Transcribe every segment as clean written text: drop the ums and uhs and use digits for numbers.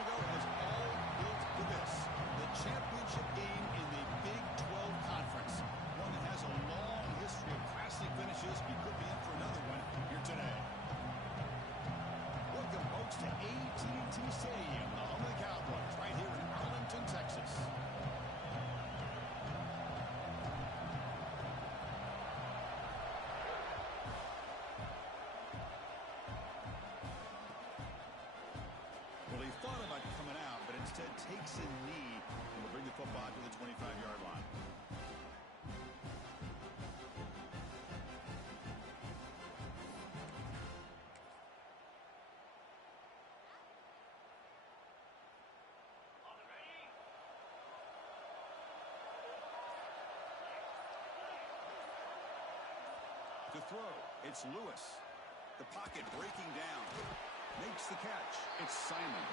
ago was all built for this. The championship game in the Big 12 Conference. One that has a long history of classic finishes. We could be in for another one here today. Welcome, folks, to AT&T Stadium, the home of the Cowboys, right here in Arlington, Texas. Well, he thought about coming out, but instead takes a knee and will bring the football to the 25-yard line. To throw, it's Lewis. The pocket breaking down. Makes the catch. It's Simon.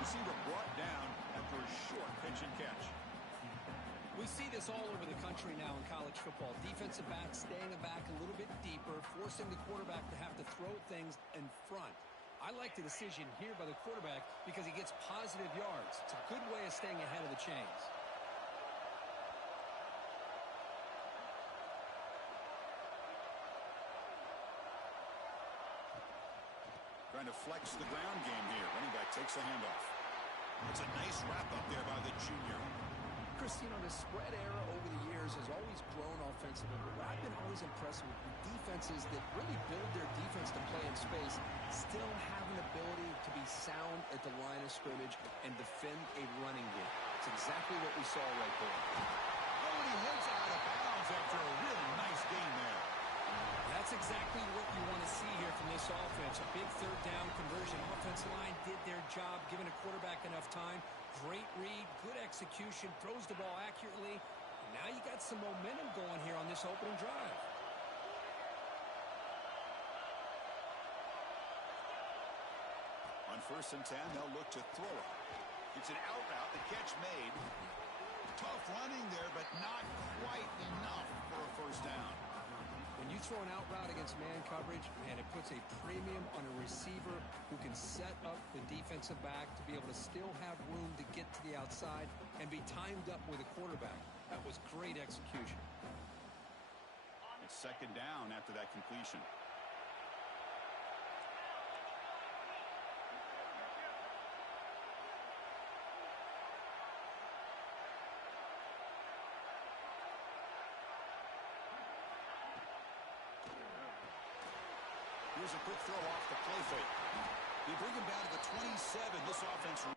Receiver brought down after a short pitch and catch. We see this all over the country now in college football. Defensive backs staying back a little bit deeper, forcing the quarterback to have to throw things in front. I like the decision here by the quarterback because he gets positive yards. It's a good way of staying ahead of the chains. Trying to flex the ground game here. Running back takes a handoff. It's a nice wrap up there by the junior. Chris, you know, the spread era over the years has always grown offensively, but I've been always impressed with the defenses that really build their defense to play in space, still have an ability to be sound at the line of scrimmage and defend a running game. It's exactly what we saw right there. Oh, and he heads out of bounds after a really nice gain there. That's exactly what you want to see here from this offense. A big third down conversion. Offensive line did their job, giving a quarterback enough time. Great read, good execution, throws the ball accurately. And now you got some momentum going here on this opening drive. On 1st and 10, they'll look to throw it. It's an out route, the catch made. Tough running there, but not quite enough for a first down. When you throw an out route against man coverage, man, it puts a premium on a receiver who can set up the defensive back to be able to still have room to get to the outside and be timed up with a quarterback. That was great execution. It's 2nd down after that completion. Here's a quick throw off the play fake. They bring him down to the 27. This offense.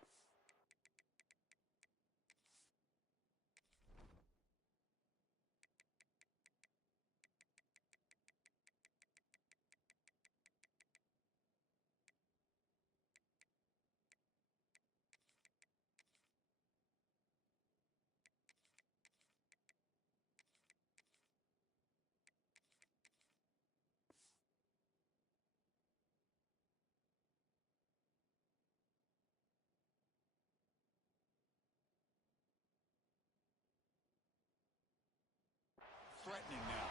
Threatening now.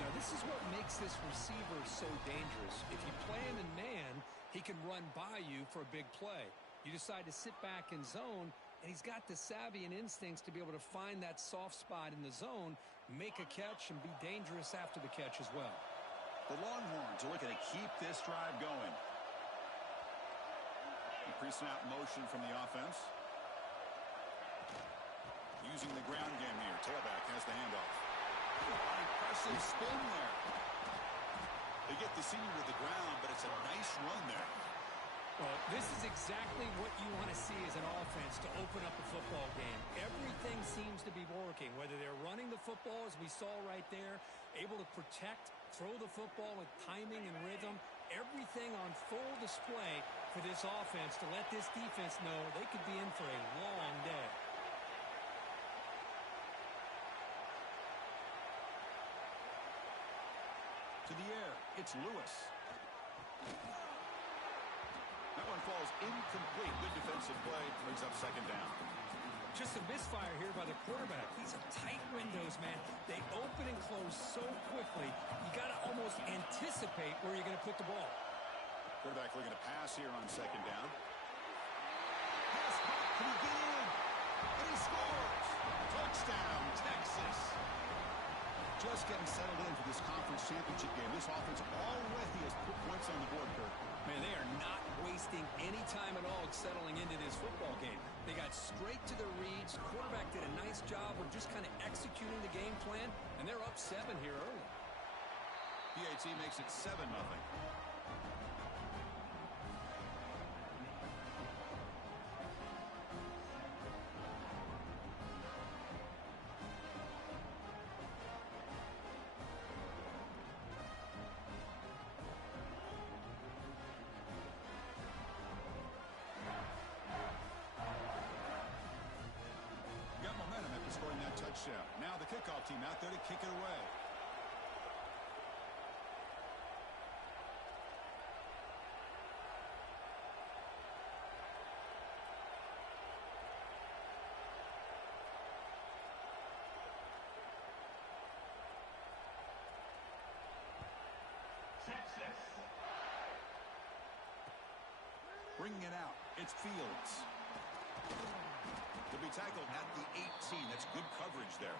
You know, this is what makes this receiver so dangerous. If you play him in man, he can run by you for a big play. You decide to sit back in zone, and he's got the savvy and instincts to be able to find that soft spot in the zone, make a catch, and be dangerous after the catch as well. The Longhorns are looking to keep this drive going. Pre-snap motion from the offense. Using the ground game here. Tailback has the handoff. Impressive spin there. They get the senior to the ground, but it's a nice run there. Well, this is exactly what you want to see as an offense to open up a football game. Everything seems to be working, whether they're running the football, as we saw right there, able to protect, throw the football with timing and rhythm. Everything on full display for this offense to let this defense know they could be in for a long day. To the air, it's Lewis. That one falls incomplete. Good defensive play, brings up 2nd down. Just a misfire here by the quarterback. These are tight windows, man. They open and close so quickly, you got to almost anticipate where you're going to put the ball. Quarterback looking to pass here on 2nd down. Just getting settled in for this conference championship game. This offense already has put points on the board, Kurt. Man, they are not wasting any time at all settling into this football game. They got straight to the reads. Quarterback did a nice job of just kind of executing the game plan, and they're up 7 here early. PAT makes it 7-0. Scoring that touchdown. Now the kickoff team out there to kick it away. Bringing it out. It's Fields. To be tackled at the 18. That's good coverage there.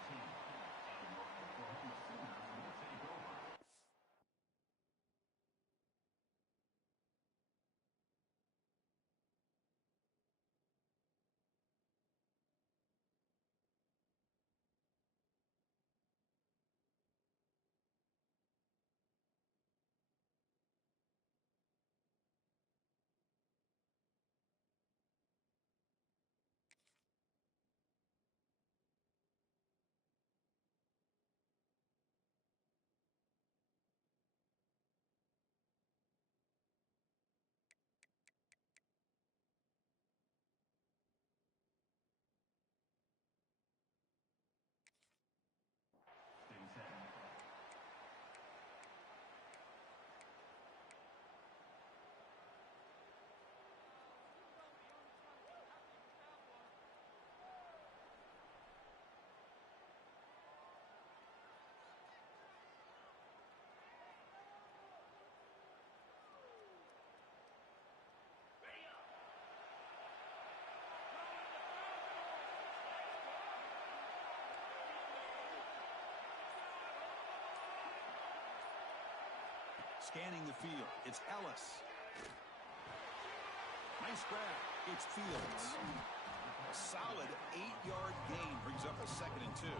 Scanning the field. It's Ellis. Nice grab. It's Fields. A solid 8-yard gain brings up a 2nd and 2.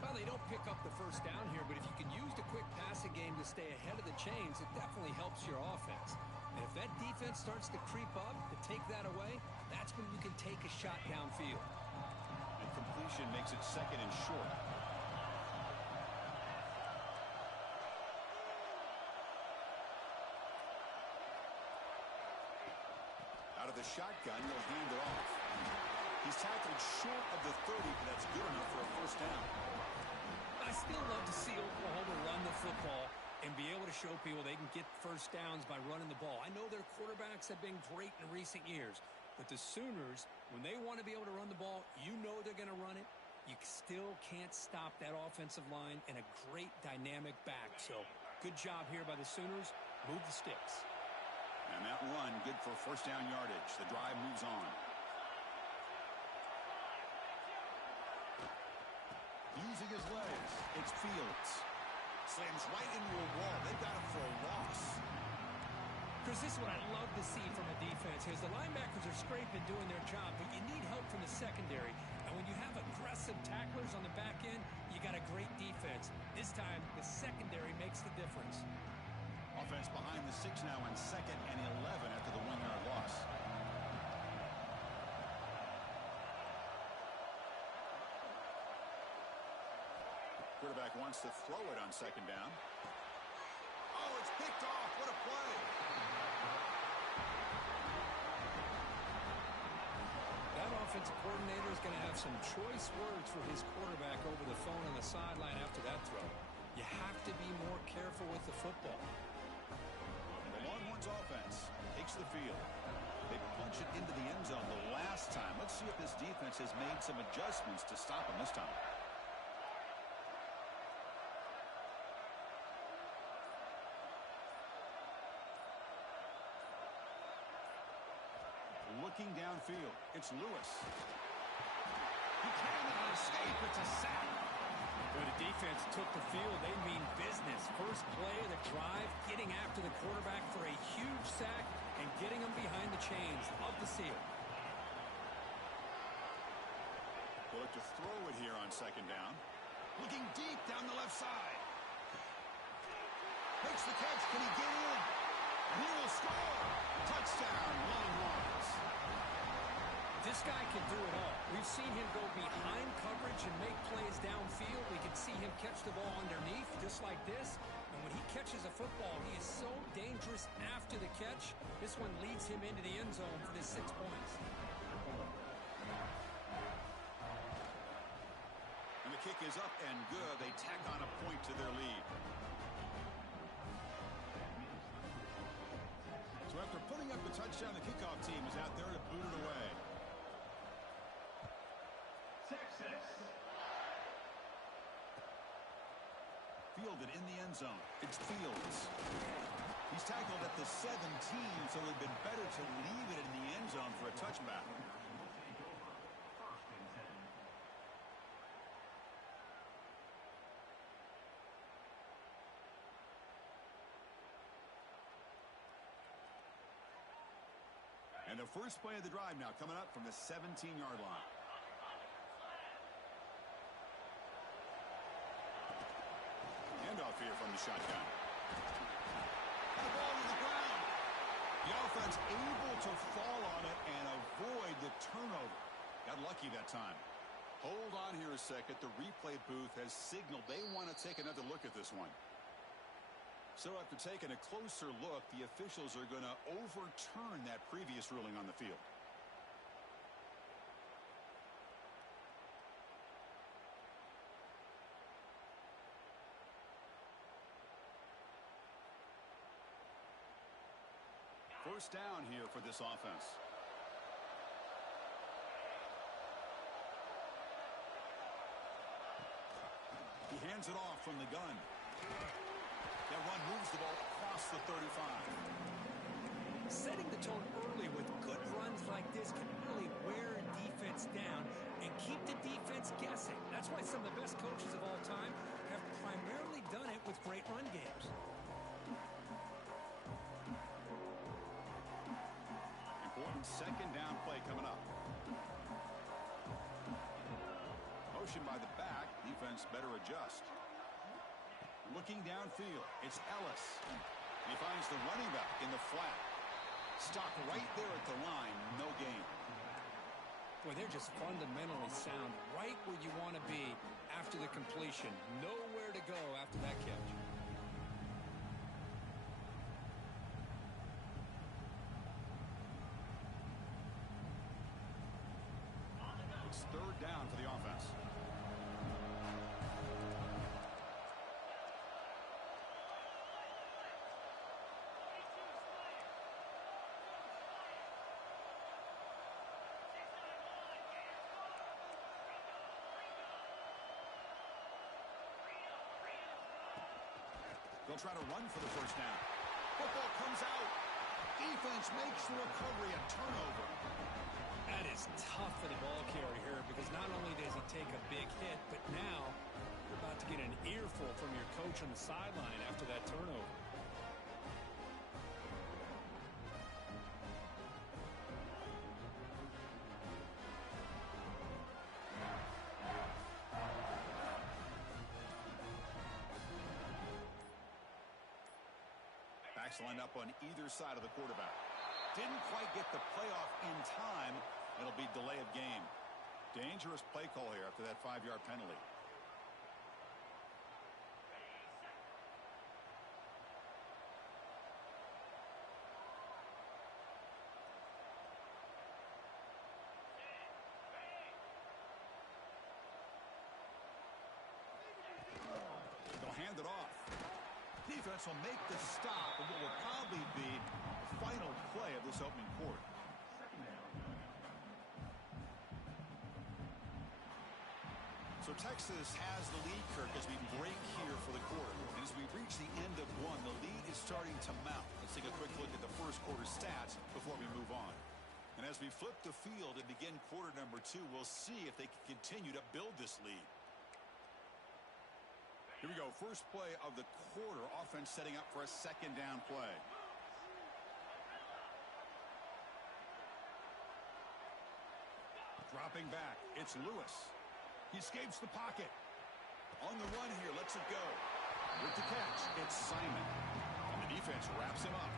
Well, they don't pick up the first down here, but if you can use the quick passing game to stay ahead of the chains, it definitely helps your offense. And if that defense starts to creep up to take that away, that's when you can take a shot downfield. And completion makes it 2nd and short. Out of the shotgun, he'll hand it off. He's tackled short of the 30, but that's good enough for a first down. I still love to see Oklahoma run the football and be able to show people they can get first downs by running the ball. I know their quarterbacks have been great in recent years, but the Sooners, when they want to be able to run the ball, you know they're going to run it. You still can't stop that offensive line and a great dynamic back. So good job here by the Sooners. Move the sticks. And that run, good for first down yardage. The drive moves on. Using his legs, it's Fields. Slams right into a wall. They've got him for a loss. Chris, this is what I love to see from a defense. Is the linebackers are scraping, doing their job, but you need help from the secondary. And when you have aggressive tacklers on the back end, you got a great defense. This time, the secondary makes the difference. Offense behind the 6 now on 2nd and 11 after the 1-yard loss. Quarterback wants to throw it on 2nd down. Oh, it's picked off. What a play. That offensive coordinator is going to have some choice words for his quarterback over the phone on the sideline after that throw. You have to be more careful with the football. The Longhorns offense takes the field. They punch it into the end zone the last time. Let's see if this defense has made some adjustments to stop them this time. Looking downfield, it's Lewis. He cannot escape. It's a sack. When the defense took the field, they mean business. First play of the drive, getting after the quarterback for a huge sack and getting him behind the chains of the seal. They'll look to throw it here on second down. Looking deep down the left side. Makes the catch. Can he get in? And he will score. Touchdown, Willie Lawrence. This guy can do it all. We've seen him go behind coverage and make plays downfield. We can see him catch the ball underneath just like this. And when he catches a football, he is so dangerous after the catch. This one leads him into the end zone for this 6 points. And the kick is up and good. They tack on a point to their lead. So after putting up the touchdown, the kickoff team is out there to boot it away. Fielded in the end zone. It's Fields. He's tackled at the 17, so it would have been better to leave it in the end zone for a touchback. And the first play of the drive now coming up from the 17-yard line. Handoff here from the shotgun. And the ball to the ground. The offense able to fall on it and avoid the turnover. Got lucky that time. Hold on here a second. The replay booth has signaled they want to take another look at this one. So after taking a closer look, the officials are going to overturn that previous ruling on the field. First down here for this offense. He hands it off from the gun. That run moves the ball across the 35. Setting the tone early with good runs like this can really wear a defense down and keep the defense guessing. That's why some of the best coaches of all time have primarily done it with great run games. Important second down play coming up. Motion by the back. Defense better adjust. Looking downfield, it's Ellis. He finds the running back in the flat. Stop right there at the line, no gain. Boy, they're just fundamentally sound right where you want to be after the completion. Nowhere to go after that catch. It's third down for the offense. They'll try to run for the first down. Football comes out. Defense makes the recovery, a turnover. That is tough for the ball carrier here because not only does he take a big hit, but now you're about to get an earful from your coach on the sideline after that turnover. Backs lined up on either side of the quarterback. Didn't quite get the playoff in time. It'll be delay of game. Dangerous play call here after that 5-yard penalty. They'll hand it off. Defense will make the stop of what will probably be the final play of this opening quarter. So Texas has the lead, Kirk, as we break here for the quarter. And as we reach the end of one, the lead is starting to mount. Let's take a quick look at the first quarter stats before we move on. And as we flip the field and begin quarter number 2, we'll see if they can continue to build this lead. Here we go. First play of the quarter. Offense setting up for a second down play. Dropping back. It's Lewis. He escapes the pocket. On the run here. Lets it go. With the catch, it's Simon. And the defense wraps him up.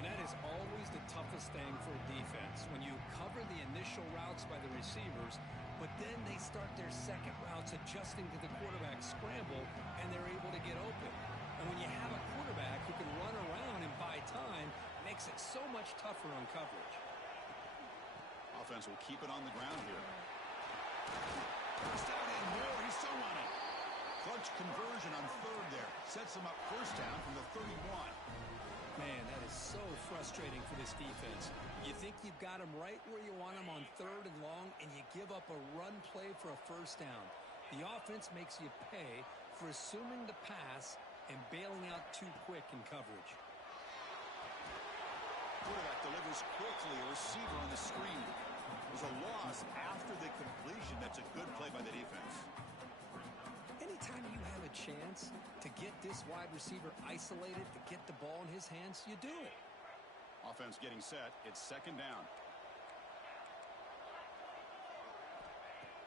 And that is always the toughest thing for a defense. When you cover the initial routes by the receivers, but then they start their second routes adjusting to the quarterback scramble, and they're able to get open. And when you have a quarterback who can run around and buy time, it makes it so much tougher on coverage. Offense will keep it on the ground here. First down and more. He's still running. Clutch conversion on third there. Sets him up first down from the 31. Man, that is so frustrating for this defense. You think you've got them right where you want them on third and long, and you give up a run play for a first down. The offense makes you pay for assuming the pass and bailing out too quick in coverage. Quarterback delivers quickly. A receiver on the screen. There's a loss after the completion. That's a good play by the defense. Anytime you have a chance to get this wide receiver isolated, to get the ball in his hands, you do it. Offense getting set. It's second down.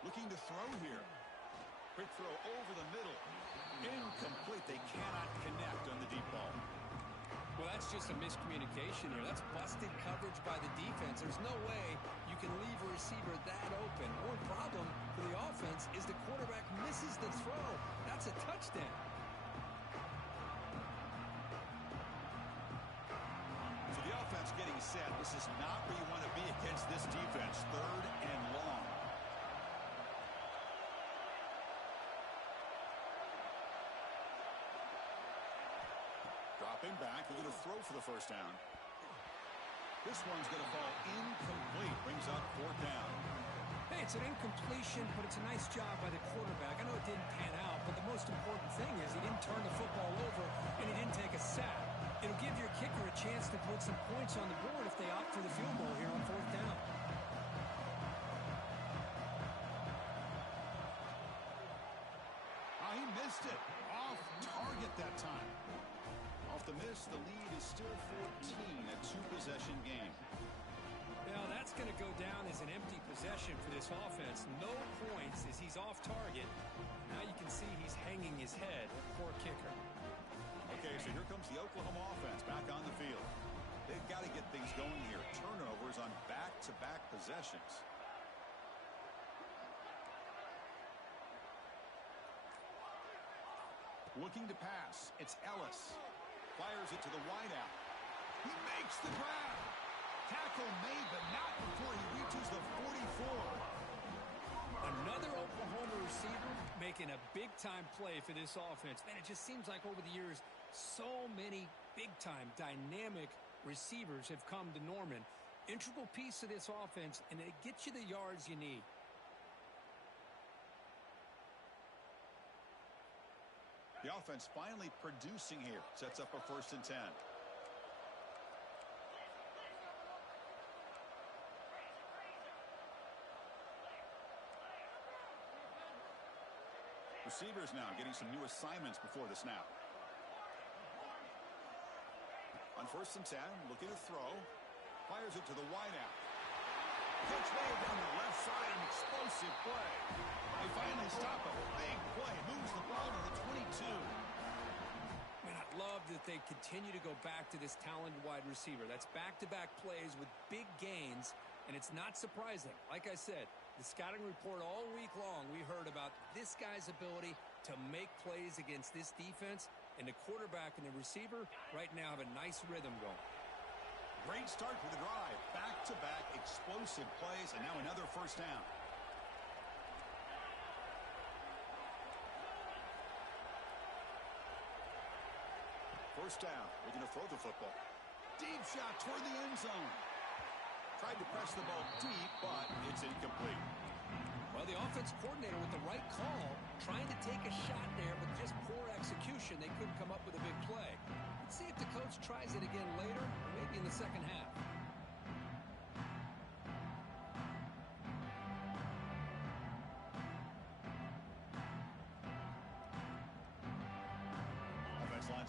Looking to throw here. Quick throw over the middle. Incomplete. They cannot connect on the deep ball. Well, that's just a miscommunication here. That's busted coverage by the defense. There's no way you can leave a receiver that open. One problem for the offense is the quarterback misses the throw. That's a touchdown. So the offense getting set. This is not where you want to be against this defense. Third and long. Dropping back. We're going to throw for the first down. This one's going to fall incomplete. Brings up fourth down. Hey, it's an incompletion, but it's a nice job by the quarterback. I know it didn't pan out, but the most important thing is he didn't turn the football over and he didn't take a sack. It'll give your kicker a chance to put some points on the board if they opt for the field goal here on fourth down. Oh, he missed it. Off target that time. Off the miss, the lead is still 14, a two-possession game. Now, that's going to go down as an empty possession for this offense. No points as he's off target. Now you can see he's hanging his head. Poor kicker. Okay, so here comes the Oklahoma offense back on the field. They've got to get things going here. Turnovers on back-to-back possessions. Looking to pass. It's Ellis. Fires it to the wideout. He makes the grab. Tackle made, but not before he reaches the 44. Another Oklahoma receiver making a big-time play for this offense. Man, it just seems like over the years, so many big-time, dynamic receivers have come to Norman. Integral piece of this offense, and it gets you the yards you need. The offense finally producing here. Sets up a 1st and 10. Receivers now getting some new assignments before the snap. On 1st and 10, looking to throw. Fires it to the wideout. Catch way down the left side, an explosive play. They finally stop a big play. Moves the ball to the 22. Man, I love that they continue to go back to this talented wide receiver. That's back-to-back plays with big gains, and it's not surprising. Like I said, the scouting report all week long, we heard about this guy's ability to make plays against this defense, and the quarterback and the receiver right now have a nice rhythm going. Great start for the drive. Back-to-back explosive plays, and now another 1st down. First down. We're going to throw the football. Deep shot toward the end zone. Tried to press the ball deep, but it's incomplete. Well, the offense coordinator with the right call, trying to take a shot there, but just poor execution. They couldn't come up with a big play. Let's see if the coach tries it again later, or maybe in the second half.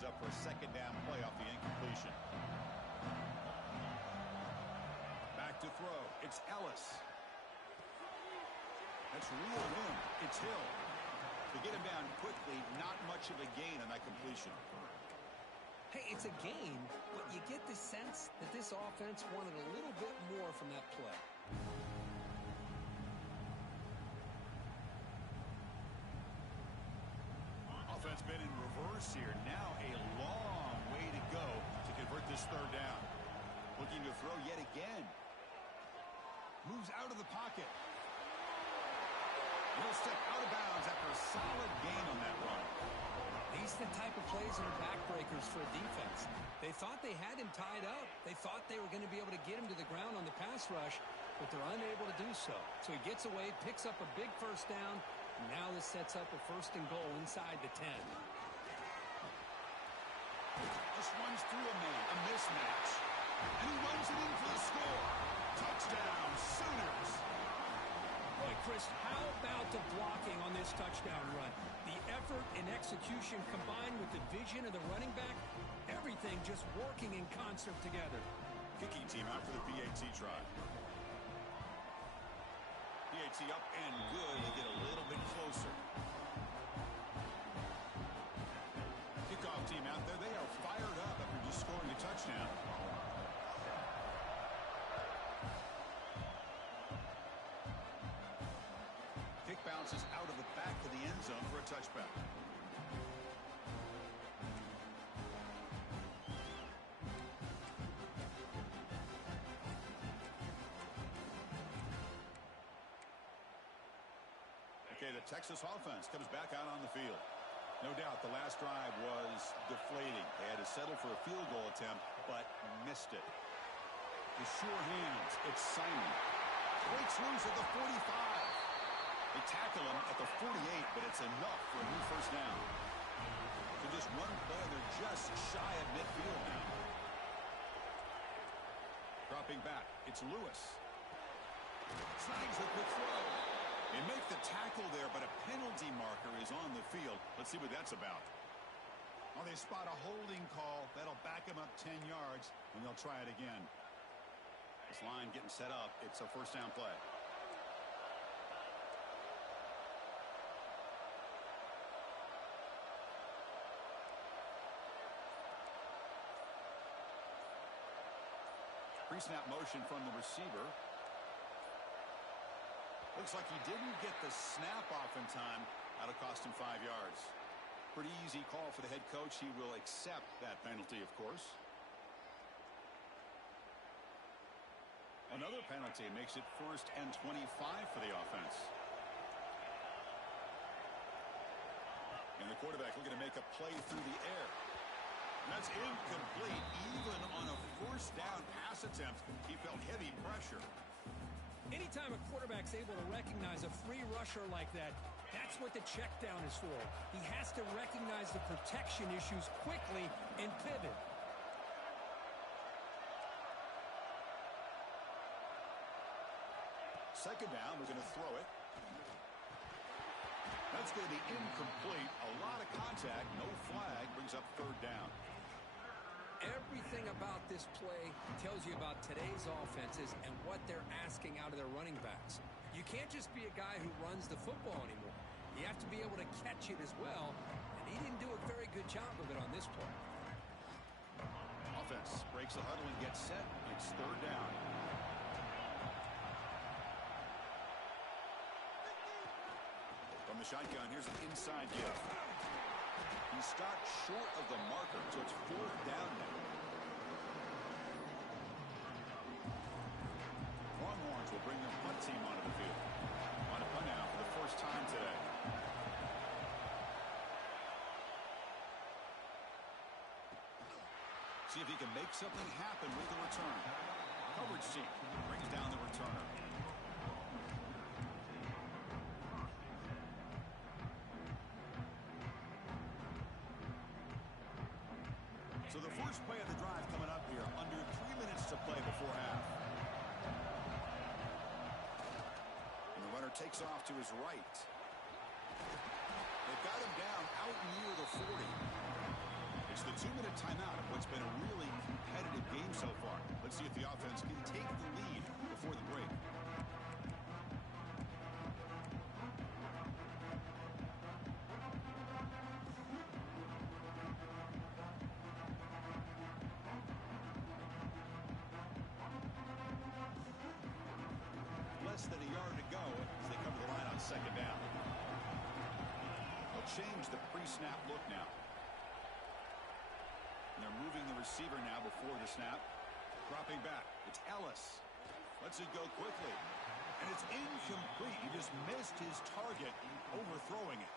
lines up for a second down play off the incompletion. Back to throw. It's Ellis. That's real room. It's Hill. To get him down quickly, not much of a gain on that completion. Hey, it's a gain, but you get the sense that this offense wanted a little bit more from that play. Offense been in reverse here. Now a long way to go to convert this third down. Looking to throw yet again. Moves out of the pocket. He'll step out of bounds after a solid gain on that run. These are the type of plays that are backbreakers for a defense. They thought they had him tied up. They thought they were going to be able to get him to the ground on the pass rush, but they're unable to do so. So he gets away, picks up a big first down, and now this sets up a 1st and goal inside the 10. Just runs through a man, a mismatch. And he runs it in for the score. Touchdown, Sooners. Boy, Chris, how about the blocking on this touchdown run? The effort and execution combined with the vision of the running back, everything just working in concert together. Kicking team out for the PAT try. PAT up and good. They get a little bit closer. Kickoff team out there. They are fired up after just scoring a touchdown. Kick bounces out of the back of the end zone for a touchback. Okay, the Texas offense comes back out on the field. No doubt the last drive was deflating. They had to settle for a field goal attempt, but missed it. The sure hands, it's Simon. Breaks loose at the 45. They tackle him at the 48, but it's enough for a new first down. So just one play, they're just shy of midfield now. Dropping back, it's Lewis. Snags a quick throw. They make the tackle there, but a penalty marker is on the field. Let's see what that's about. Oh, they spot a holding call. That'll back him up 10 yards, and they'll try it again. This line getting set up. It's a first down play. Pre-snap motion from the receiver. Looks like he didn't get the snap off in time. That'll cost him 5 yards. Pretty easy call for the head coach. He will accept that penalty, of course. Another penalty makes it 1st and 25 for the offense. And the quarterback looking to make a play through the air. That's incomplete. Even on a 1st down pass attempt, he felt heavy pressure. Anytime a quarterback's able to recognize a free rusher like that, that's what the check down is for. He has to recognize the protection issues quickly and pivot. Second down, we're going to throw it. That's going to be incomplete. A lot of contact, no flag, brings up 3rd down. Everything about this play tells you about today's offenses and what they're asking out of their running backs. You can't just be a guy who runs the football anymore. You have to be able to catch it as well, and he didn't do a very good job of it on this play. Offense breaks the huddle and gets set. It's 3rd down. From the shotgun, here's an inside give. He stopped short of the marker, so it's 4th down now. Longhorns will bring their punt team onto the field. On a punt now for the first time today. See if he can make something happen with the return. Coverage team brings down the returner. So the first play of the drive coming up here, under 3 minutes to play before half. And the runner takes off to his right. They've got him down out near the 40. It's It's the 2-minute timeout of what's been a really competitive game so far. Let's see if the offense can take the lead before the break. Less than a yard to go as they come to the line on second down. They'll change the pre-snap look now. And they're moving the receiver now before the snap. Dropping back. It's Ellis. Lets it go quickly. And it's incomplete. He just missed his target, overthrowing it.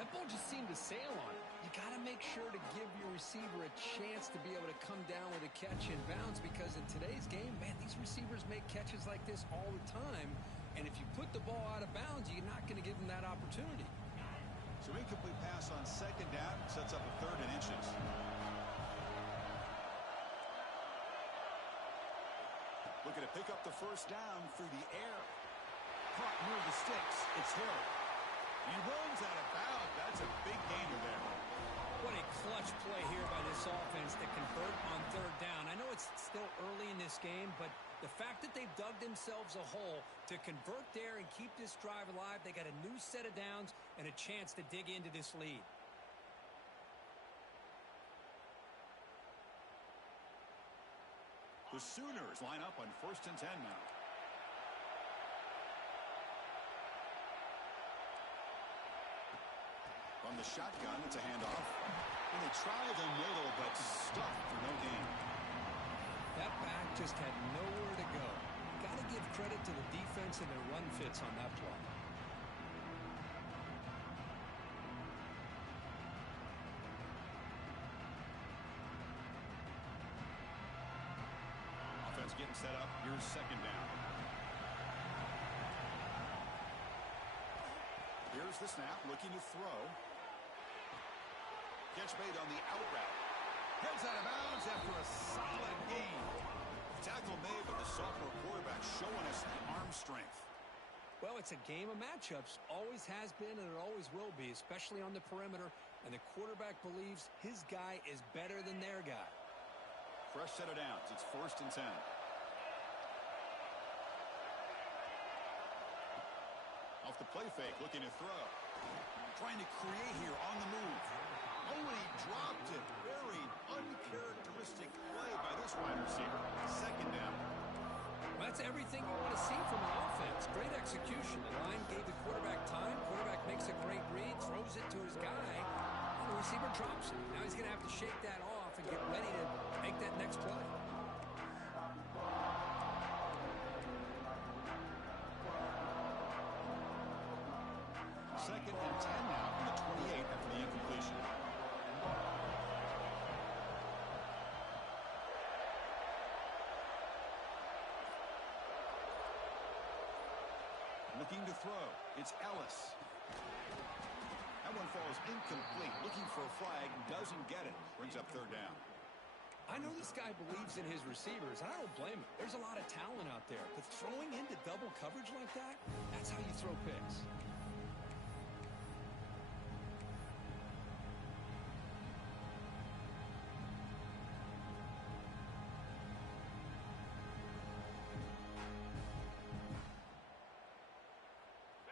That ball just seemed to sail on it. You got to make sure to give your receiver a chance to be able to come down with a catch and bounce, because in today's game, man, these receivers make catches like this all the time. And if you put the ball out of bounds, you're not going to give them that opportunity. So incomplete pass on second down sets up a 3rd and inches. Looking to pick up the first down through the air. Caught near the sticks. It's Hill. He runs out of bounds. That's a big gainer there. What a clutch play here by this offense to convert on 3rd down. I know it's still early in this game, but the fact that they've dug themselves a hole to convert there and keep this drive alive, they got a new set of downs and a chance to dig into this lead. The Sooners line up on 1st and 10 now. From the shotgun, it's a handoff. And they try the middle, but stuffed for no gain. That back just had nowhere to go. Got to give credit to the defense and their run fits on that play. Offense getting set up. Here's second down. Here's the snap, looking to throw. Catch made on the out route. Heads out of bounds after a solid gain. Tackle made, but the sophomore quarterback showing us the arm strength. Well, it's a game of matchups. Always has been, and it always will be, especially on the perimeter. And the quarterback believes his guy is better than their guy. Fresh set of downs. It's 1st and 10. Off the play fake, looking to throw. Trying to create here on the move. Only dropped it. Very uncharacteristic play by this wide receiver. Second down. Well, that's everything you want to see from an offense. Great execution. The line gave the quarterback time. Quarterback makes a great read, throws it to his guy, and the receiver drops it. Now he's going to have to shake that off and get ready to make that next play. Second and 10 now from the 28 after the incompletion. Looking to throw. It's Ellis. That one falls incomplete. Looking for a flag. Doesn't get it. Brings up 3rd down. I know this guy believes in his receivers. I don't blame him. There's a lot of talent out there. But throwing into double coverage like that, that's how you throw picks.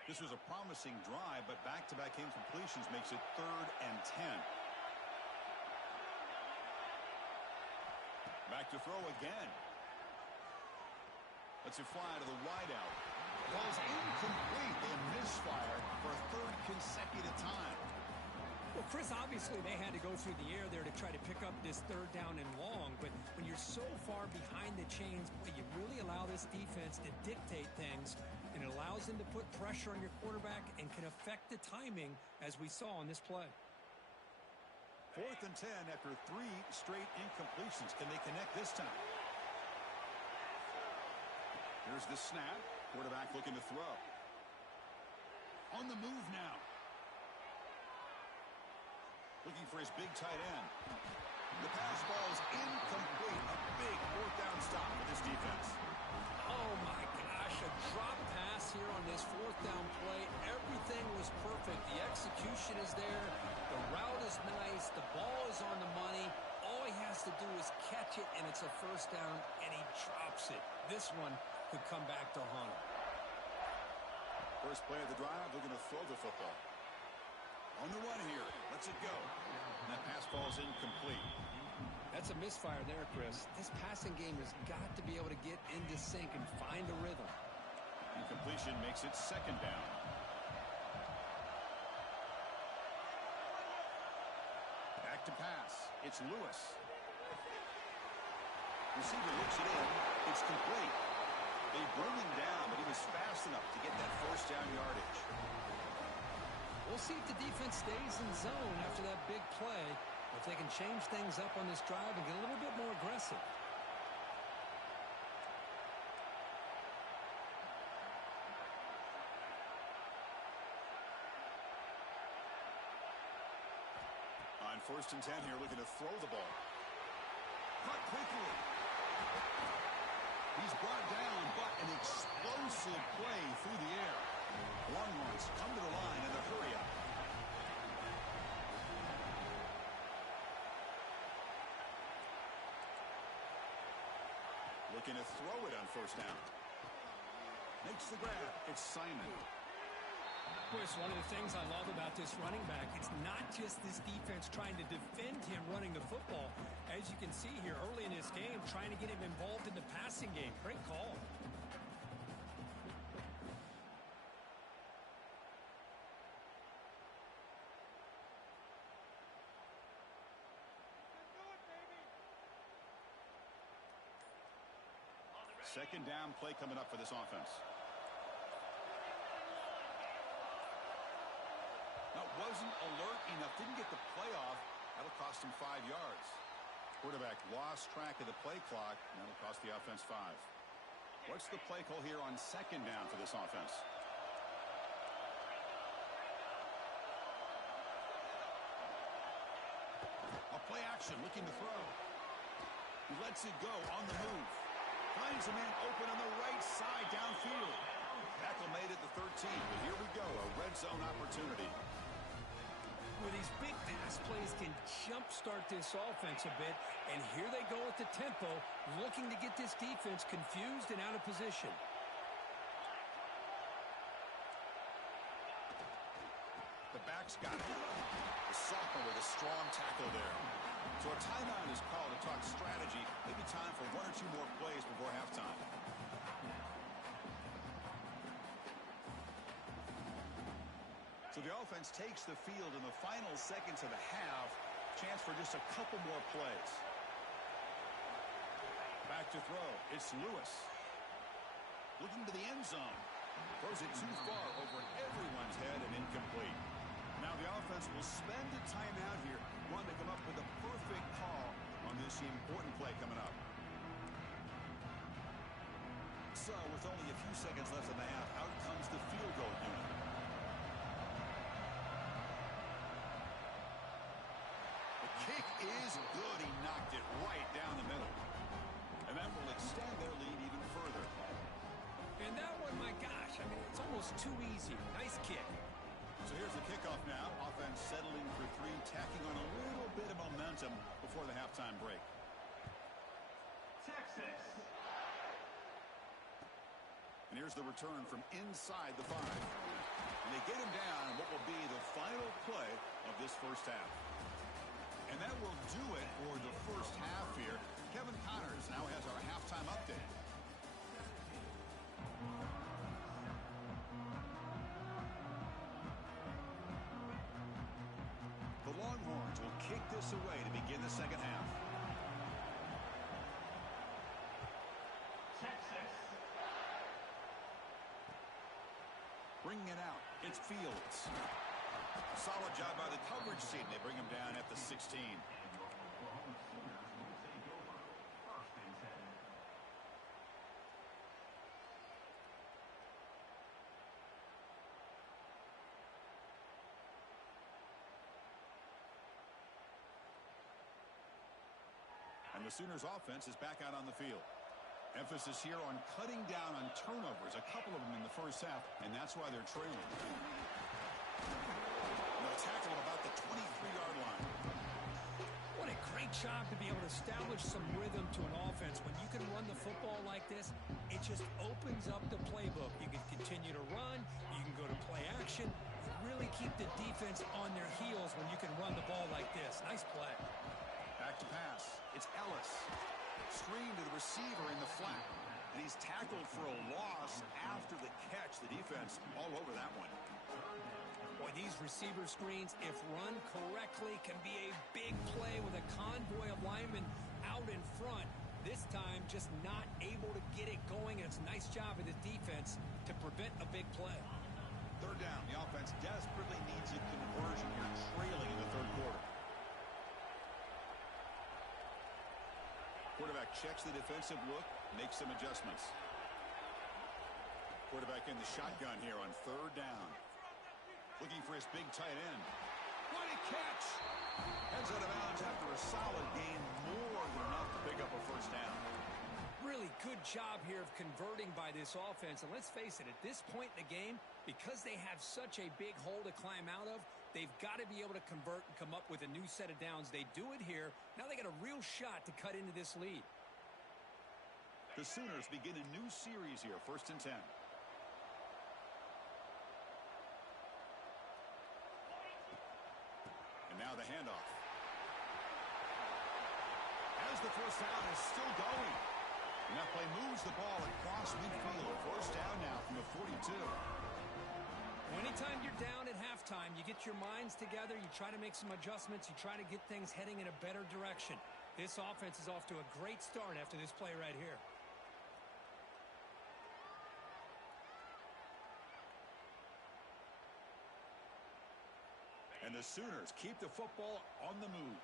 This was a promising drive, but back-to-back incompletions makes it 3rd and 10. Back to throw again. Lets it fly to the wideout. Ball's incomplete. They misfire for a 3rd consecutive time. Well, Chris, obviously they had to go through the air there to try to pick up this 3rd down and long, but when you're so far behind the chains, boy, you really allow this defense to dictate things, and it allows them to put pressure on your quarterback and can affect the timing, as we saw on this play. 4th and 10 after 3 straight incompletions. Can they connect this time? Here's the snap. Quarterback looking to throw. On the move now. Looking for his big tight end. The pass ball is incomplete. A big 4th down stop for this defense. Oh, my gosh. A drop pass here on the this fourth down play. Everything was perfect. The execution is there. The route is nice. The ball is on the money. All he has to do is catch it, and it's a first down, and he drops it. This one could come back to haunt him. First play of the drive, looking to throw the football. On the run here. Lets it go. And that pass falls incomplete. That's a misfire there, Chris. This passing game has got to be able to get into sync and find a rhythm. Incompletion makes it second down. Back to pass. It's Lewis. Receiver looks it in. It's complete. They bring him down, but he was fast enough to get that first down yardage. We'll see if the defense stays in zone after that big play. If they can change things up on this drive and get a little bit more aggressive. On 1st and 10 here, looking to throw the ball. Cut quickly. He's brought down, but an explosive play through the air. Longhorns come to the line in the hurry up. Looking to throw it on 1st down. Makes the grab. It's Simon. Chris, one of the things I love about this running back, it's not just this defense trying to defend him running the football. As you can see here early in this game, trying to get him involved in the passing game. Great call. Second down play coming up for this offense. Now, wasn't alert enough. Didn't get the play off. That'll cost him 5 yards. Quarterback lost track of the play clock, and that'll cost the offense 5. What's the play call here on second down for this offense? A play action, looking to throw. He lets it go on the move. Finds a man open on the right side downfield. Tackle made at the 13, but here we go, a red zone opportunity. With these big pass plays can jumpstart this offense a bit, and here they go at the tempo, looking to get this defense confused and out of position. The back's got it. The sophomore with a strong tackle there. So a timeout is called to talk strategy. Maybe time for 1 or 2 more plays before halftime. So the offense takes the field in the final seconds of the half. Chance for just a couple more plays. Back to throw. It's Lewis. Looking to the end zone. Throws it too far over everyone's head and incomplete. Now the offense will spend a timeout here, wanting to come up with a perfect call on this important play coming up. So with only a few seconds left in the half, out comes the field goal unit. The kick is good. He knocked it right down the middle. And that will extend their lead even further. And that one, my gosh, I mean, it's almost too easy. Nice kick. So here's the kickoff now. Offense settling for 3, tacking on a little bit of momentum before the halftime break. Texas. And here's the return from inside the 5. And they get him down what will be the final play of this first half. And that will do it for the first half here. Kevin Connors now has our halftime update. The Longhorns will kick this away to begin the second half. Texas. Bringing it out, it's Fields. Solid job by the coverage team. They bring him down at the 16. And the Sooners offense is back out on the field. Emphasis here on cutting down on turnovers, a couple of them in the first half, and that's why they're trailing. They'll tackle at about the 23-yard line. What a great job to be able to establish some rhythm to an offense. When you can run the football like this, it just opens up the playbook. You can continue to run. You can go to play action. Really keep the defense on their heels when you can run the ball like this. Nice play. Back to pass. It's Ellis. Screen to the receiver in the flat. And he's tackled for a loss after the catch. The defense all over that one. Boy, these receiver screens, if run correctly, can be a big play with a convoy of linemen out in front. This time, just not able to get it going. And it's a nice job of the defense to prevent a big play. Third down. The offense desperately needs a conversion here, trailing in the third quarter. Quarterback checks the defensive look, makes some adjustments. Quarterback in the shotgun here on third down. Looking for his big tight end. What a catch! Heads out of bounds after a solid gain, more than enough to pick up a first down. Really good job here of converting by this offense. And let's face it, at this point in the game, because they have such a big hole to climb out of, they've got to be able to convert and come up with a new set of downs. They do it here. Now they got a real shot to cut into this lead. The Sooners begin a new series here, 1st and 10. And now the handoff. As the first down is still going. And that play moves the ball across midfield. First down now from the 42. Anytime you're down at halftime, you get your minds together, you try to make some adjustments, you try to get things heading in a better direction. This offense is off to a great start after this play right here. And the Sooners keep the football on the move.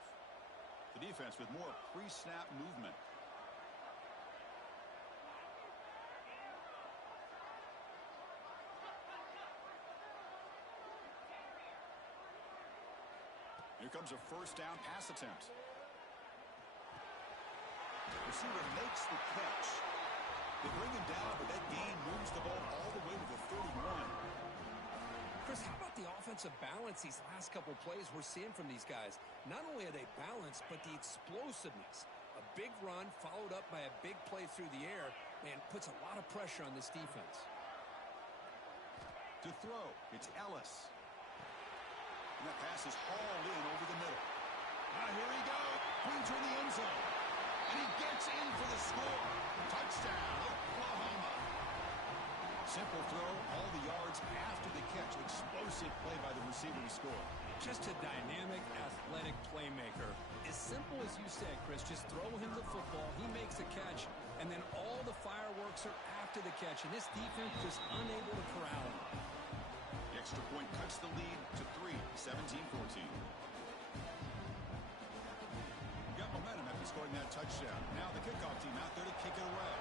The defense with more pre-snap movement. Here comes a first down pass attempt. Receiver makes the catch. They bring him down, but that gain moves the ball all the way to the 31. Chris, how about the offensive balance these last couple plays we're seeing from these guys? Not only are they balanced, but the explosiveness. A big run followed up by a big play through the air, man, puts a lot of pressure on this defense. To throw, it's Ellis. And that pass is hauled in over the middle. Now here he goes. Pointer in the end zone. And he gets in for the score. Touchdown, Oklahoma. Simple throw, all the yards after the catch. Explosive play by the receiver to score. Just a dynamic, athletic playmaker. As simple as you said, Chris, just throw him the football. He makes a catch, and then all the fireworks are after the catch. And this defense just unable to corral him. The extra point cuts the lead to 3, 17-14. Got momentum after scoring that touchdown. Now the kickoff team out there to kick it away.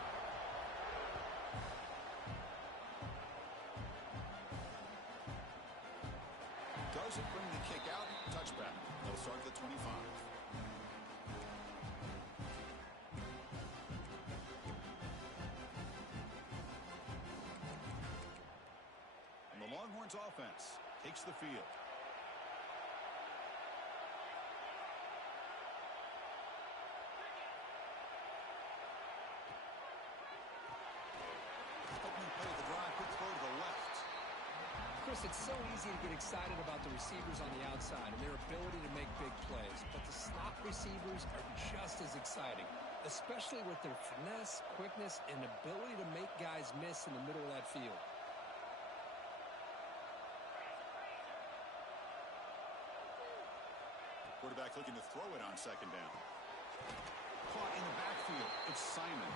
Doesn't bring the kick out. Touchback. They'll start at the 25. And the Longhorns offense takes the field. Opening play of the drive, quick throw to the left. Chris, it's so easy to get excited about the receivers on the outside and their ability to make big plays, but the slot receivers are just as exciting, especially with their finesse, quickness, and ability to make guys miss in the middle of that field. Quarterback looking to throw it on second down. Caught in the backfield. It's Simon.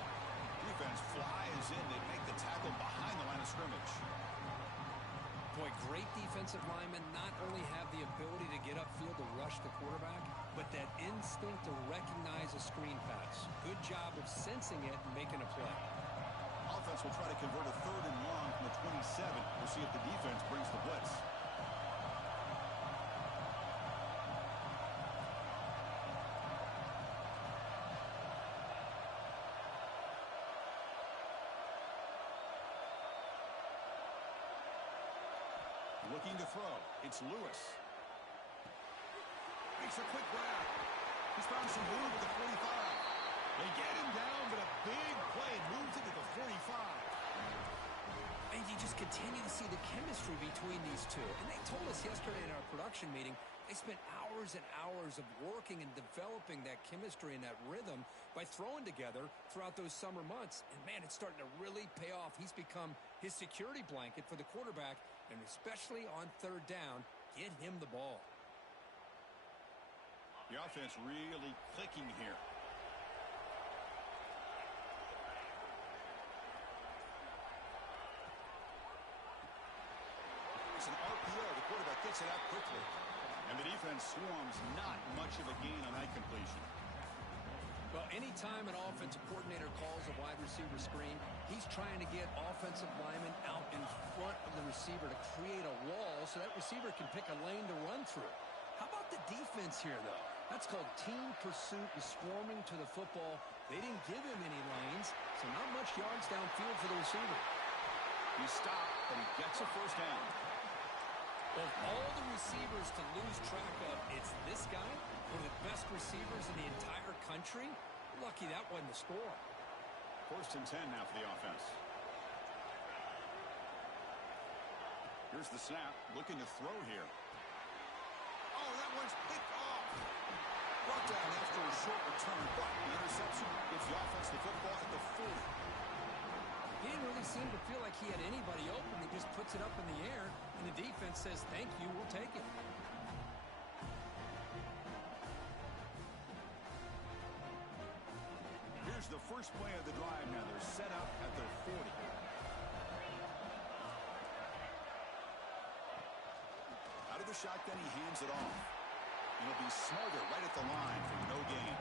Defense flies in. They make the tackle behind the line of scrimmage. Boy, great defensive linemen not only have the ability to get upfield to rush the quarterback, but that instinct to recognize a screen pass. Good job of sensing it and making a play. Offense will try to convert a third and long from the 27. We'll see if the defense brings the blitz. Looking to throw. It's Lewis. Makes a quick grab. He's found some room at the 45. They get him down, but a big play moves it to the 45. And you just continue to see the chemistry between these two. And they told us yesterday in our production meeting, they spent hours and hours of working and developing that chemistry and that rhythm by throwing together throughout those summer months. And, man, it's starting to really pay off. He's become his security blanket for the quarterback, and especially on third down, get him the ball. The offense really clicking here. It's an RPO. The quarterback gets it out quickly. And the defense swarms, not much of a gain on that completion. Well, anytime an offensive coordinator calls a wide receiver screen, he's trying to get offensive linemen out in front of the receiver to create a wall so that receiver can pick a lane to run through. How about the defense here, though? That's called team pursuit and swarming to the football. They didn't give him any lanes, so not much yards downfield for the receiver. He stopped, but he gets a first down. Of all the receivers to lose track of, it's this guy, one of the best receivers in the entire country. Lucky that wasn't the score. 1st and 10 now for the offense. Here's the snap, looking to throw here. Oh, that one's picked off. Brought down after a short return, but the interception gives the offense the football at the 40. He didn't really seem to feel like he had anybody open. He just puts it up in the air, and the defense says, thank you, we'll take it. Here's the first play of the drive now. They're set up at their 40. Out of the shotgun, he hands it off. It'll be Smarter right at the line for no gain.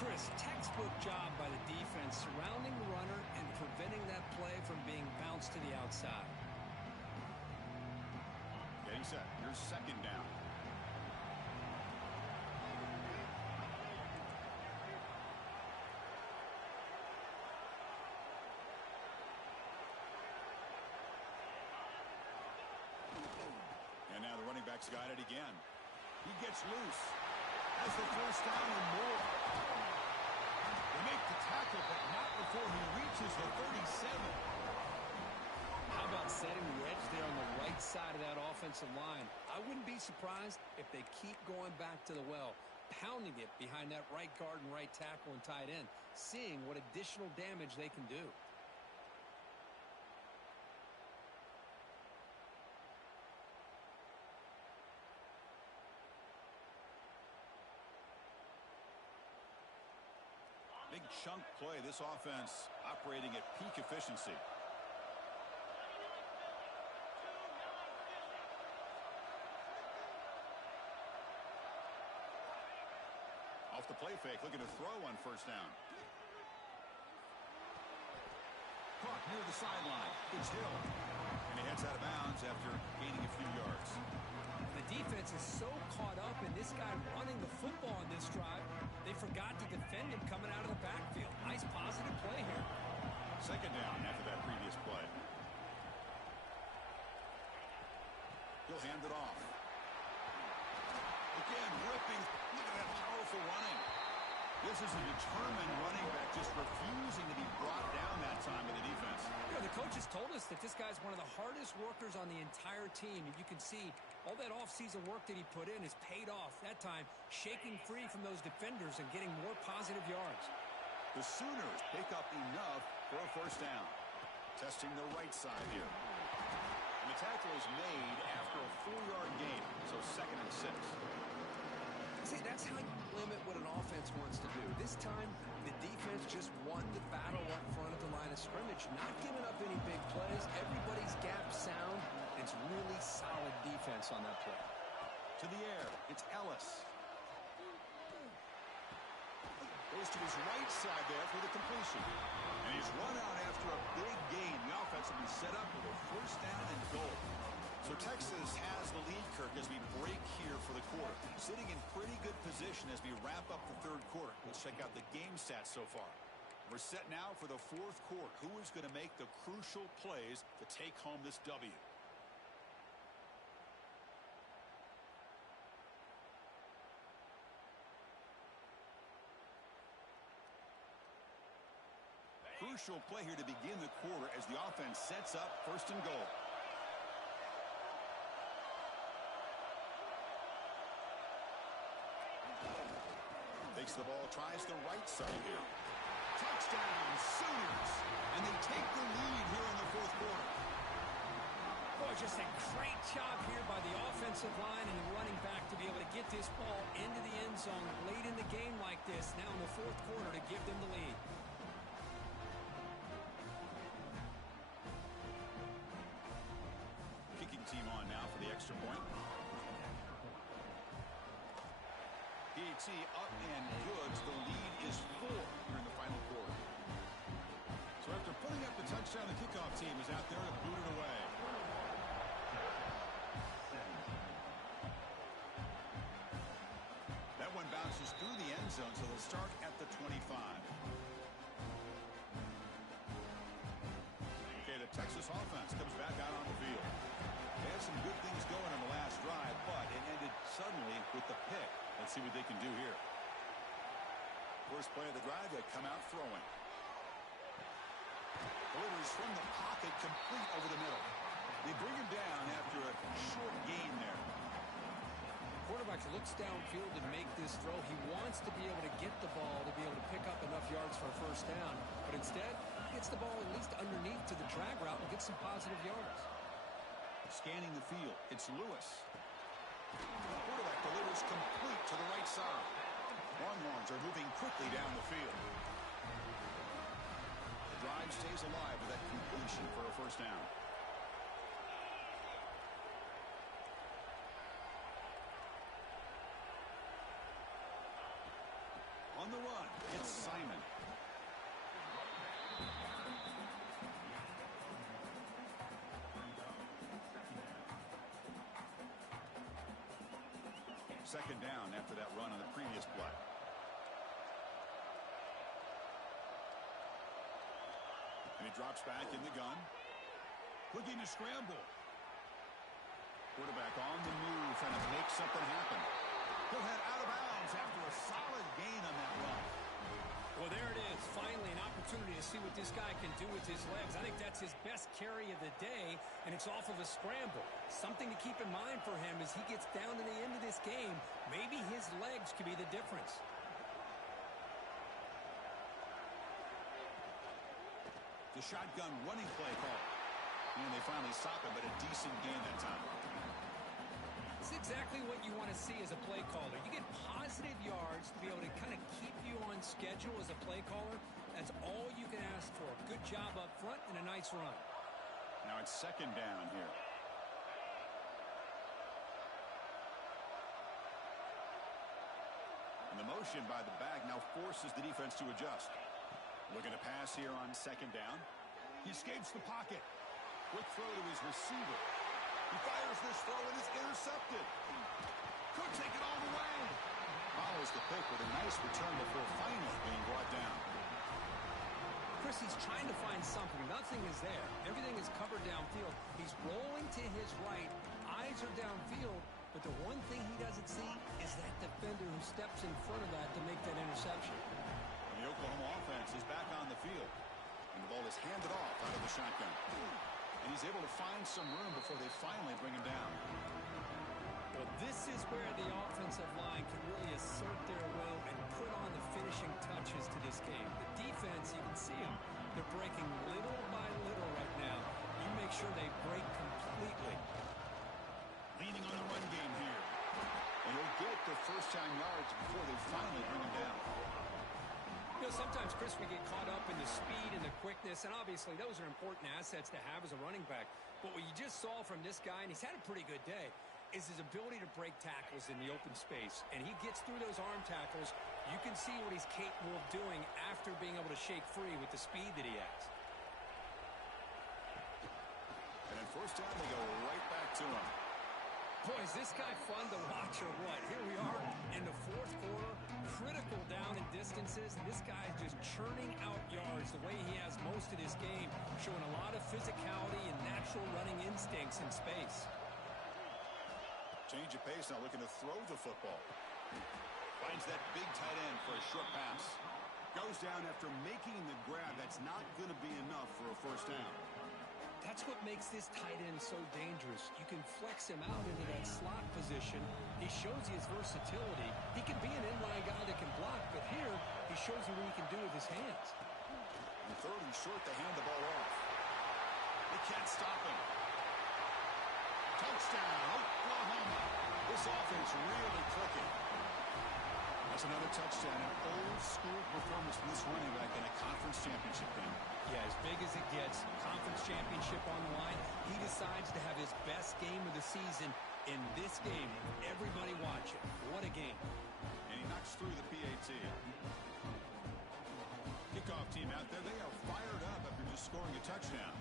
Chris, textbook job by the defense surrounding the runner and preventing that play from being bounced to the outside. Getting set. Here's 2nd down. And now the running back's got it again. He gets loose. Has the first down and more. They make the tackle, but not before he reaches the 37. How about setting the edge there on the right side of that offensive line? I wouldn't be surprised if they keep going back to the well, pounding it behind that right guard and right tackle and tight end, seeing what additional damage they can do. Big chunk play. This offense operating at peak efficiency. Off the play fake, looking to throw on 1st down. Caught near the sideline. It's Hill. And he heads out of bounds after gaining a few yards. The defense is so caught up in this guy running the football in this drive, they forgot to defend him coming out of the backfield. Nice positive play here. 2nd down after that previous play. He'll hand it off. Again, ripping. Look at that powerful running. This is a determined running back just refusing to be brought down that time by the defense. You know, the coaches told us that this guy's one of the hardest workers on the entire team. And you can see all that offseason work that he put in has paid off. That time, shaking free from those defenders and getting more positive yards. The Sooners pick up enough for a 1st down. Testing the right side here. And the tackle is made after a 4-yard gain, so 2nd and 6. See, that's how you limit what an offense wants to do. This time, the defense just won the battle up front of the line of scrimmage, not giving up any big plays. Everybody's gap sound. It's really solid defense on that play. To the air, it's Ellis. Goes to his right side there for the completion. And he's run out after a big gain. The offense will be set up with a 1st down and goal. So Texas has the lead, Kirk, as we break here for the quarter. Sitting in pretty good position as we wrap up the 3rd quarter. Let's check out the game stats so far. We're set now for the 4th quarter. Who is going to make the crucial plays to take home this W? crucial play here to begin the quarter as the offense sets up first and goal. Takes the ball, tries the right side here. Touchdown, Sooners! And they take the lead here in the fourth quarter. Boy, just a great job here by the offensive line and the running back to be able to get this ball into the end zone late in the game like this, now in the fourth quarter, to give them the lead. Kicking team on now for the extra point. PAT up and good. The lead is 4 here in the final quarter. So after putting up the touchdown, the kickoff team is out there to boot it away. That one bounces through the end zone, so they'll start at the 25. Okay, the Texas offense comes back out on the field. They had some good things going on the last drive, but it ended suddenly with the pick. Let's see what they can do here. First play of the drive, they come out throwing. Delivers from the pocket, complete over the middle. They bring him down after a short gain there. Quarterback looks downfield to make this throw. He wants to be able to get the ball to be able to pick up enough yards for a first down, but instead gets the ball at least underneath to the drag route and gets some positive yards. Scanning the field, it's Lewis. The quarterback delivers complete to the right side. Longhorns are moving quickly down the field. The drive stays alive with that completion for a first down. On the run, it's Simon. Second down after that run on the previous play. And he drops back in the gun. Looking to scramble. Quarterback on the move, trying to make something happen. He'll head out of bounds after a solid gain on that run. Well, there it is. Finally, an opportunity to see what this guy can do with his legs. I think that's his best carry of the day, and it's off of a scramble. Something to keep in mind for him as he gets down to the end of this game. Maybe his legs could be the difference. The shotgun running play call. And they finally stop it, but a decent gain that time. It's exactly what you want to see as a play caller. You get positive yards to be able to kind of keep you on schedule as a play caller. That's all you can ask for. Good job up front and a nice run. Now it's second down here. And the motion by the back now forces the defense to adjust. Looking to pass here on second down. He escapes the pocket. Quick throw to his receiver. He fires this throw and is intercepted. Could take it all the way. Follows the pick with a nice return before finally being brought down. Chris, he's trying to find something. Nothing is there. Everything is covered downfield. He's rolling to his right. Eyes are downfield. But the one thing he doesn't see is that defender who steps in front of that to make that interception. The Oklahoma offense is back on the field. And the ball is handed off out of the shotgun. And he's able to find some room before they finally bring him down. Well, this is where the offensive line can really assert their will and put on the finishing touches to this game. The defense, you can see them. They're breaking little by little right now. You make sure they break completely. Leaning on the run game here. And he'll get the first-time yards before they finally bring him down. You know, sometimes, Chris, we get caught up in the speed and the quickness, and obviously those are important assets to have as a running back. But what you just saw from this guy, and he's had a pretty good day, is his ability to break tackles in the open space. And he gets through those arm tackles. You can see what he's capable of doing after being able to shake free with the speed that he has. And then first down, they go right back to him. Boy, is this guy fun to watch or what? Here we are in the fourth quarter, critical down in distances. This guy is just churning out yards the way he has most of this game, showing a lot of physicality and natural running instincts in space. Change of pace now, looking to throw the football. Finds that big tight end for a short pass. Goes down after making the grab. That's not going to be enough for a first down. That's what makes this tight end so dangerous. You can flex him out into that slot position. He shows you his versatility. He can be an inline guy that can block, but here he shows you what he can do with his hands. And third and short, they hand the ball off. They can't stop him. Touchdown, Oklahoma. This offense really clicking. That's another touchdown, an old-school performance from this running back in a conference championship game. Yeah, as big as it gets, conference championship on the line, he decides to have his best game of the season in this game. Everybody watching. What a game. And he knocks through the PAT. Kickoff team out there, they are fired up after just scoring a touchdown.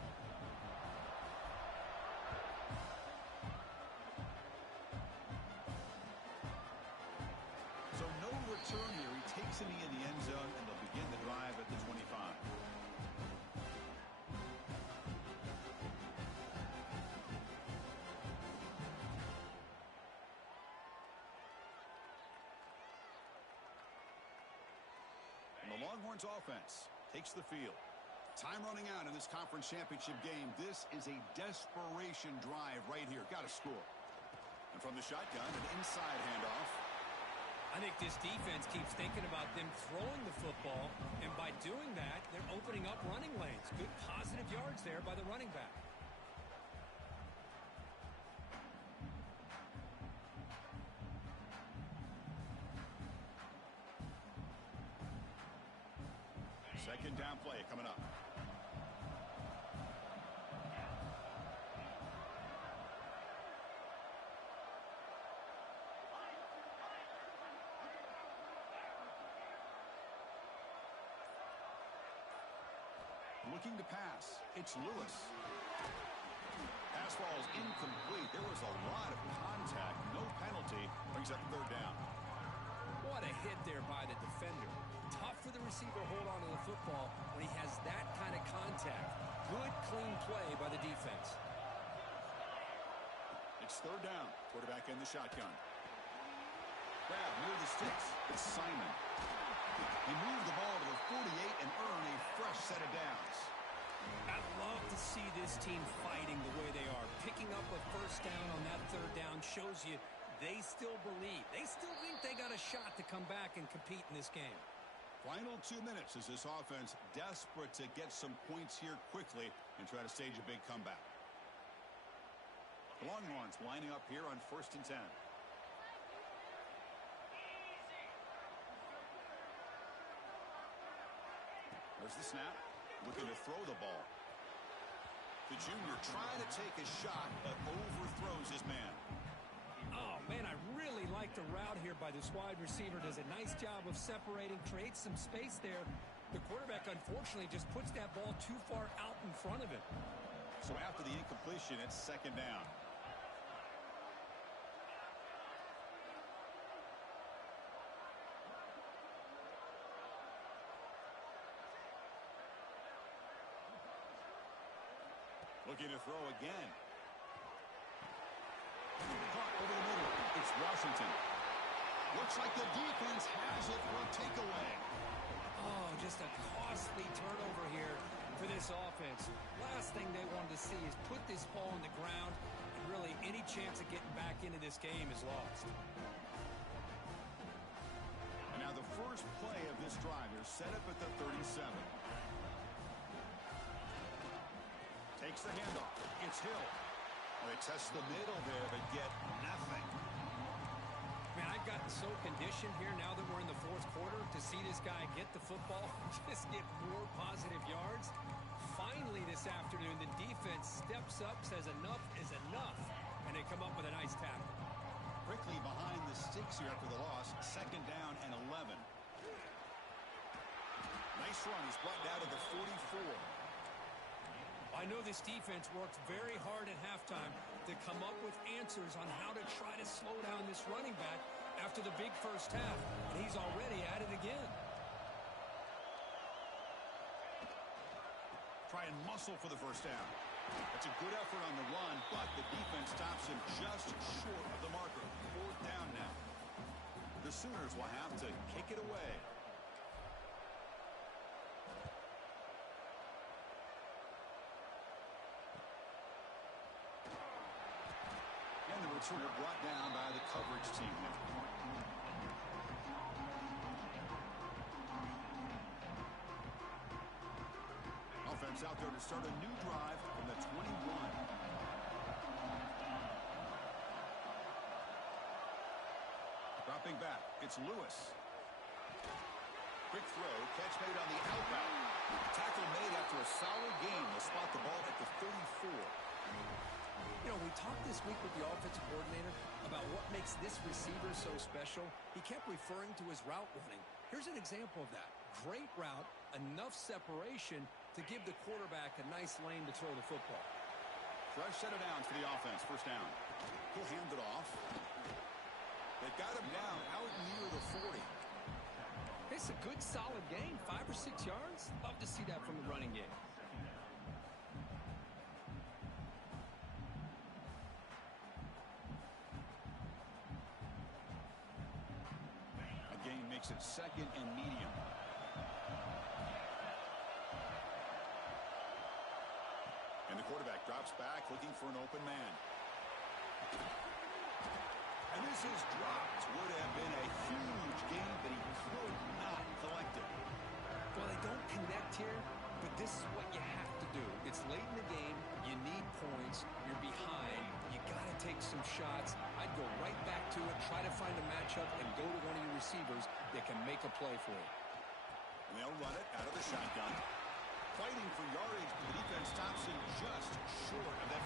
So no return here. He takes it in the end zone, and they'll begin the drive at the 25. And the Longhorns offense takes the field. Time running out in this conference championship game. This is a desperation drive right here. Got to score. And from the shotgun, an inside handoff. I think this defense keeps thinking about them throwing the football, and by doing that, they're opening up running lanes. Good positive yards there by the running back. Second down play coming up. Looking to pass. It's Lewis. Pass ball is incomplete. There was a lot of contact. No penalty. Brings up third down. What a hit there by the defender. Tough for the receiver to hold on to the football when he has that kind of contact. Good, clean play by the defense. It's third down. Quarterback in the shotgun. Grab near the sticks. It's Simon. He moved the ball to the 48 and earn a fresh set of downs. I love to see this team fighting the way they are. Picking up a first down on that third down shows you they still believe. They still think they got a shot to come back and compete in this game. Final 2 minutes as this offense desperate to get some points here quickly and try to stage a big comeback. The Longhorns lining up here on 1st and 10. There's the snap. Looking to throw the ball. The junior trying to take a shot, but overthrows his man. Oh, man, I really like the route here by this wide receiver. Does a nice job of separating, creates some space there. The quarterback, unfortunately, just puts that ball too far out in front of him. So after the incompletion, it's second down. Looking to throw again. Caught over the middle. It's Washington. Looks like the defense has it for a takeaway. Oh, just a costly turnover here for this offense. Last thing they wanted to see is put this ball on the ground, and really any chance of getting back into this game is lost. And now the first play of this drive is set up at the 37. Takes the handoff. It's Hill. Well, they test the middle there, but get nothing. Man, I've gotten so conditioned here now that we're in the fourth quarter to see this guy get the football, just get more positive yards. Finally this afternoon, the defense steps up, says enough is enough, and they come up with a nice tackle. Quickly behind the sticks here after the loss. Second down and 11. Nice run. He's brought down to the 44. I know this defense worked very hard at halftime to come up with answers on how to try to slow down this running back after the big first half, and he's already at it again. Try and muscle for the first down. That's a good effort on the run, but the defense stops him just short of the marker. Fourth down now. The Sooners will have to kick it away. return. They're brought down by the coverage team now. Offense out there to start a new drive from the 21. Dropping back, it's Lewis. Quick throw, catch made on the outbound. Tackle made after a solid game. They'll spot the ball at the 34. You know, we talked this week with the offensive coordinator about what makes this receiver so special. He kept referring to his route running. Here's an example of that. Great route, enough separation to give the quarterback a nice lane to throw the football. Fresh set of downs for the offense. First down. He'll hand it off. They got him down out near the 40. It's a good, solid game. 5 or 6 yards. Love to see that from the running game. A gain makes it second and medium. And the quarterback drops back looking for an open man. And this is dropped. Would have been a huge gain, but he could not collect it. Well, they don't connect here, but this is what you have to do. It's late in the game. You need points. You're behind. You got to take some shots. I'd go right back to it, try to find a matchup, and go to one of your receivers that can make a play for you. And they'll run it out of the shotgun. Fighting for yardage, but the defense stops him just short of that